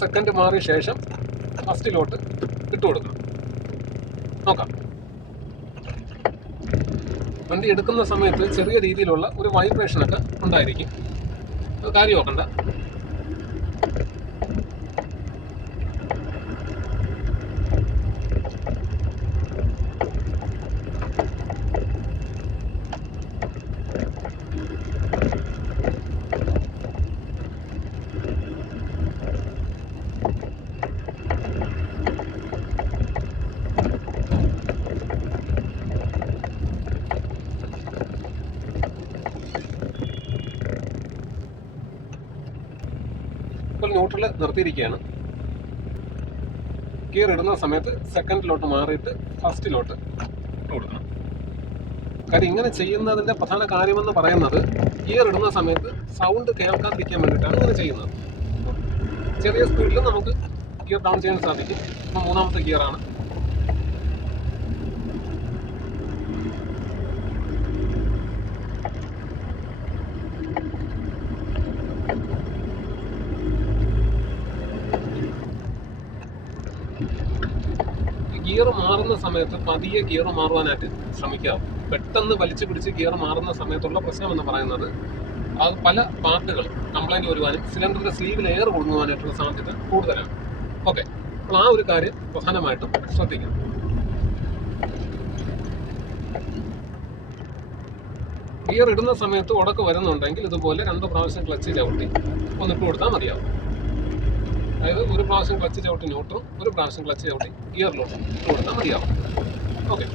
Second മാറിയ ശേഷം ഫസ്റ്റിലോട്ട് ഇട്ട് കൊടുക്കണം നോക്കാം. വണ്ടി എടുക്കുന്ന സമയത്ത് ചെറിയ രീതിയിലുള്ള ഒരു വൈബ്രേഷനൊക്കെ ഉണ്ടായിരിക്കും. അത് കാര്യം നോക്കണ്ട ഇപ്പോൾ ന്യൂട്രൽ നിർത്തിയിരിക്കുകയാണ്. ഗിയർ ഇടുന്ന സമയത്ത് സെക്കൻഡിലോട്ട് മാറിയിട്ട് ഫസ്റ്റിലോട്ട് കൊടുക്കണം. കാര്യം ഇങ്ങനെ ചെയ്യുന്നതിന്റെ പ്രധാന കാര്യമെന്ന് പറയുന്നത് ഗിയർ ഇടുന്ന സമയത്ത് സൗണ്ട് കേൾക്കാതിരിക്കാൻ വേണ്ടിയിട്ടാണ് ഇങ്ങനെ ചെയ്യുന്നത്. ചെറിയ സ്പീഡിൽ നമുക്ക് ഗിയർ ഡൗൺ ചെയ്യാൻ സാധിക്കും. ഇപ്പം മൂന്നാമത്തെ ഗിയറാണ് ഗിയർ മാറുന്ന സമയത്ത് പതിയെ ഗിയർ മാറുവാനായിട്ട് ശ്രമിക്കാം. പെട്ടെന്ന് വലിച്ചു പിടിച്ച് ഗിയർ മാറുന്ന സമയത്തുള്ള പ്രശ്നം എന്ന് പറയുന്നത് അത് പല പാർട്ടുകൾ കംപ്ലൈന്റ് വരുവാനും സിലിണ്ടറിന്റെ സ്ലീവിൽ എയർ കൊടുങ്ങുവാനായിട്ടുള്ള സാധ്യത കൂടുതലാണ്. ഓക്കെ അപ്പോൾ ആ ഒരു കാര്യം പ്രധാനമായിട്ടും ശ്രദ്ധിക്കണം. ഗിയർ ഇടുന്ന സമയത്ത് ഉടക്ക് വരുന്നുണ്ടെങ്കിൽ ഇതുപോലെ രണ്ട് പ്രാവശ്യം ക്ലച്ച് ചവിട്ടി ഒന്നിട്ട് കൊടുത്താൽ മതിയാവും. അതായത് ഒരു പ്രാവശ്യം ക്ലച്ച് ചവിട്ടി ന്യൂട്രും ഒരു പ്രാവശ്യം ക്ലച്ച് ചവിട്ടി ഇയർ ലോട്ട് കൊടുത്താൽ മതിയാവും. ഓക്കെ.